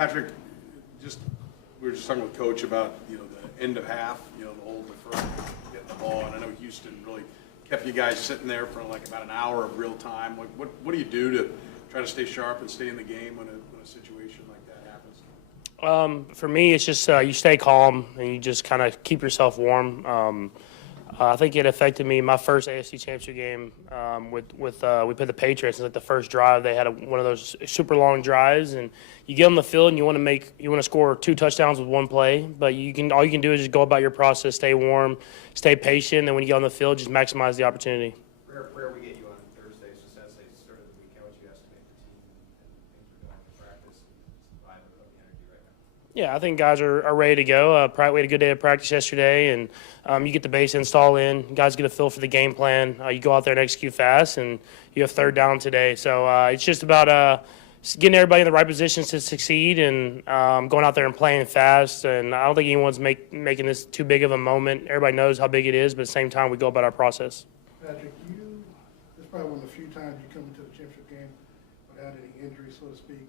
Patrick, we were just talking with Coach about, the end of half, the whole deferral, getting the ball, and I know Houston really kept you guys sitting there for like about an hour of real time. What do you do to try to stay sharp and stay in the game when a situation like that happens? For me, it's just you stay calm and you just kind of keep yourself warm. I think it affected me my first AFC Championship game with we played the Patriots. And like the first drive, they had one of those super long drives, and you get on the field and you want to score 2 touchdowns with one play, but all you can do is just go about your process, stay warm, stay patient, and when you get on the field, just maximize the opportunity. Where we get you on Thursdays, just as they started the week, how would you estimate the team and things are going to practice and vibe of the energy right now? Yeah, I think guys are ready to go. We had a good day of practice yesterday, and you get the base install in. Guys get a feel for the game plan. You go out there and execute fast, and you have third down today. So it's just about getting everybody in the right positions to succeed and going out there and playing fast. And I don't think anyone's making this too big of a moment. Everybody knows how big it is, but at the same time, we go about our process. Patrick, this is probably one of the few times you come into the championship game without any injury, so to speak.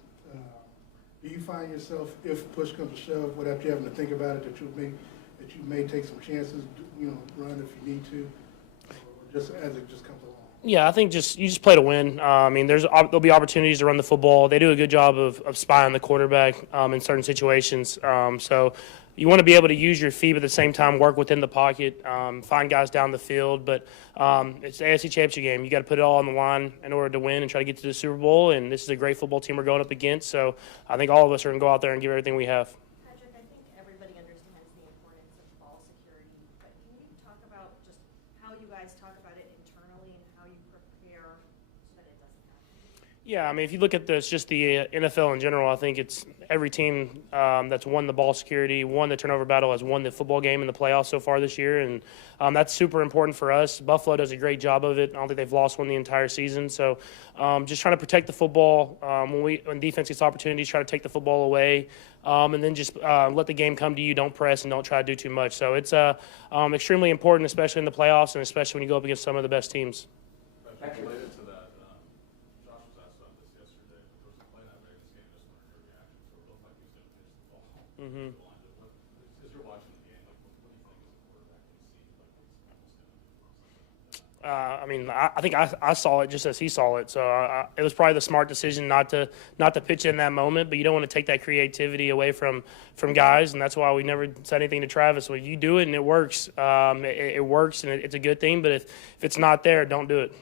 Do you find yourself, if push comes to shove, without you having to think about it, that you may take some chances, run if you need to, or just as it just comes along? Yeah, I think you just play to win. I mean, there'll be opportunities to run the football. They do a good job of spying the quarterback in certain situations. So you want to be able to use your feet, but at the same time work within the pocket, find guys down the field. But it's the AFC Championship game. You got to put it all on the line in order to win and try to get to the Super Bowl. And this is a great football team we're going up against. So I think all of us are going to go out there and give everything we have. Patrick, I think everybody understands the importance of ball security, but can you talk about just how you guys talk about it internally and how you prepare so that it doesn't happen? Yeah, I mean, if you look at just the NFL in general, I think it's every team that's won the ball security, won the turnover battle, has won the football game in the playoffs so far this year, and that's super important for us. Buffalo does a great job of it. I don't think they've lost one the entire season. So just trying to protect the football. When defense gets opportunities, try to take the football away, and then just let the game come to you. Don't press and don't try to do too much. So it's extremely important, especially in the playoffs and especially when you go up against some of the best teams. Related to that, Josh was asked about this yesterday, but there was a play that Ravens game, just wanted your reaction. So it looked like he was going to pitch the ball. Mm-hmm. As you're watching the game, what do you think as a quarterback can see? I mean, I think I saw it just as he saw it. So it was probably the smart decision not to pitch in that moment. But you don't want to take that creativity away from guys, and that's why we never said anything to Travis. Well, you do it and it works. It works and it's a good thing. But if it's not there, don't do it.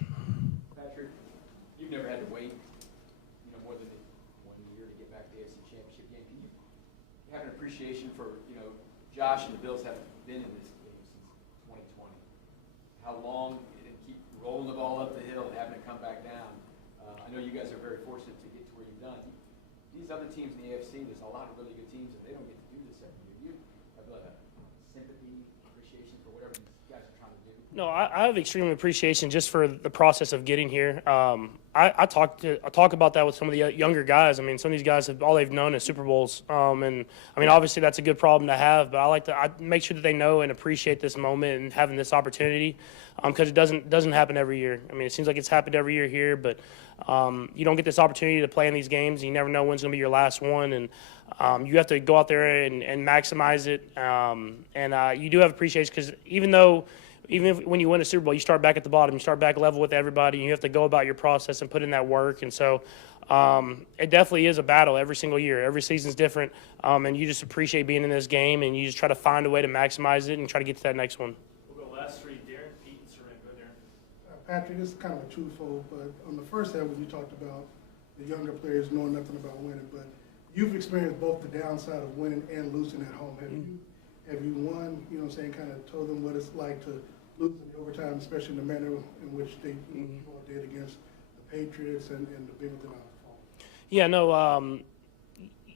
Patrick, you've never had to wait, more than 1 year to get back to the AFC Championship game. Do you have an appreciation for, Josh and the Bills haven't been in this game since 2020? How long it keep rolling the ball up the hill and having to come back down? I know you guys are very fortunate to get to where you've done. These other teams in the AFC, there's a lot of really good teams, and they don't get to do this every year. You have a sympathy, appreciation for whatever these guys are trying to do? No, I have extreme appreciation just for the process of getting here. I talk about that with some of the younger guys. I mean, some of these guys all they've known is Super Bowls, and I mean, obviously that's a good problem to have. But I make sure that they know and appreciate this moment and having this opportunity, because it doesn't happen every year. I mean, it seems like it's happened every year here, but you don't get this opportunity to play in these games. You never know when's going to be your last one, and you have to go out there and maximize it. And you do have appreciation because even when you win a Super Bowl, you start back at the bottom. You start back level with everybody, and you have to go about your process and put in that work. And so it definitely is a battle every single year. Every season's different, and you just appreciate being in this game, and you just try to find a way to maximize it and try to get to that next one. We'll go last three, Darren, Pete, and Saran. Go, Darren. Patrick, this is kind of a twofold, but on the first half when you talked about the younger players knowing nothing about winning, but you've experienced both the downside of winning and losing at home. Have you won, kind of told them what it's like to lose in overtime, especially in the manner in which they did against the Patriots and the Bengals in our fall? Yeah, no,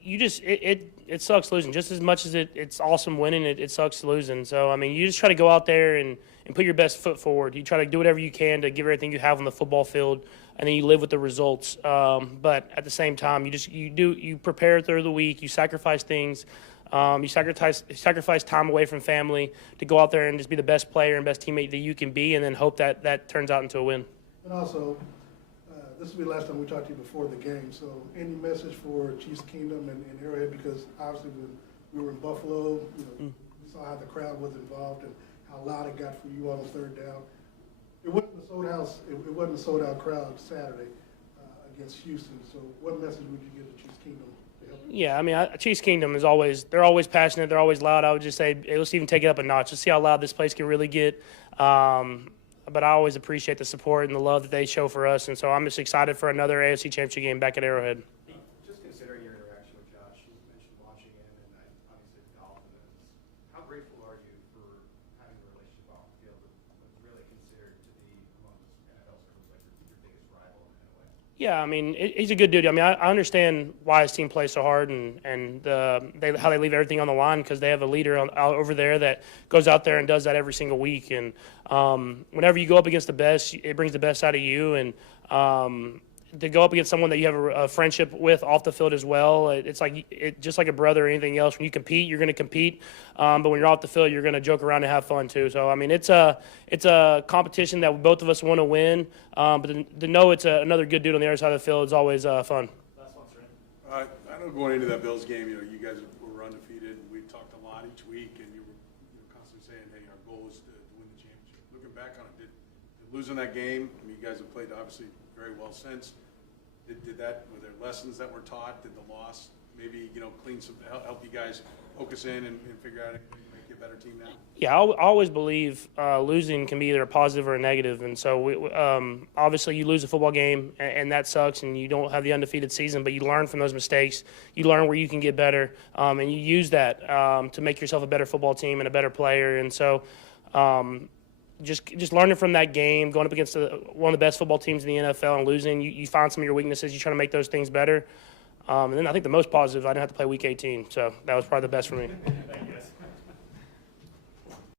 it sucks losing. Just as much as it's awesome winning, it sucks losing. So, I mean, you just try to go out there and put your best foot forward. You try to do whatever you can to give everything you have on the football field, and then you live with the results. But at the same time, you prepare through the week, you sacrifice things. You sacrifice time away from family to go out there and just be the best player and best teammate that you can be, and then hope that turns out into a win. And also, this will be the last time we talk to you before the game, so any message for Chiefs Kingdom and Arrowhead, because obviously when we were in Buffalo, we saw how the crowd was involved and how loud it got for you on third down. It wasn't a sold house, it wasn't a sold out crowd Saturday against Houston, so what message would you give to Chiefs Kingdom to help? Yeah, I mean, Chiefs Kingdom is they're always passionate, they're always loud. I would just say, hey, let's even take it up a notch. Let's see how loud this place can really get. But I always appreciate the support and the love that they show for us, and so I'm just excited for another AFC Championship game back at Arrowhead. Just considering your interaction with Josh, you mentioned watching him and obviously the Dolphins. How grateful are you for having a relationship off the field with really considered to be amongst NFL schools like your biggest rival in a way? Yeah, I mean, he's a good dude. I mean, I understand why his team plays so hard and how they leave everything on the line because they have a leader out over there that goes out there and does that every single week. And whenever you go up against the best, it brings the best out of you. And to go up against someone that you have a friendship with off the field as well, it's like just like a brother or anything else. When you compete, you're going to compete. But when you're off the field, you're going to joke around and have fun too. So I mean, it's a competition that both of us want to win. But to know it's another good dude on the other side of the field is always fun. Last one, sir. I know going into that Bills game, you guys were undefeated, and we talked a lot each week, and you were constantly saying, hey, our goal is to win the championship. Looking back on it, did losing that game, I mean, you guys have played obviously very well since. Were there lessons that were taught? Did the loss maybe, help you guys focus in and figure out how to make you a better team now? Yeah, I always believe losing can be either a positive or a negative. And so, obviously, you lose a football game, and that sucks, and you don't have the undefeated season, but you learn from those mistakes. You learn where you can get better, and you use that to make yourself a better football team and a better player. And so, just learning from that game, going up against one of the best football teams in the NFL and losing, you find some of your weaknesses, you try to make those things better. And then I think the most positive, I didn't have to play Week 18, so that was probably the best for me.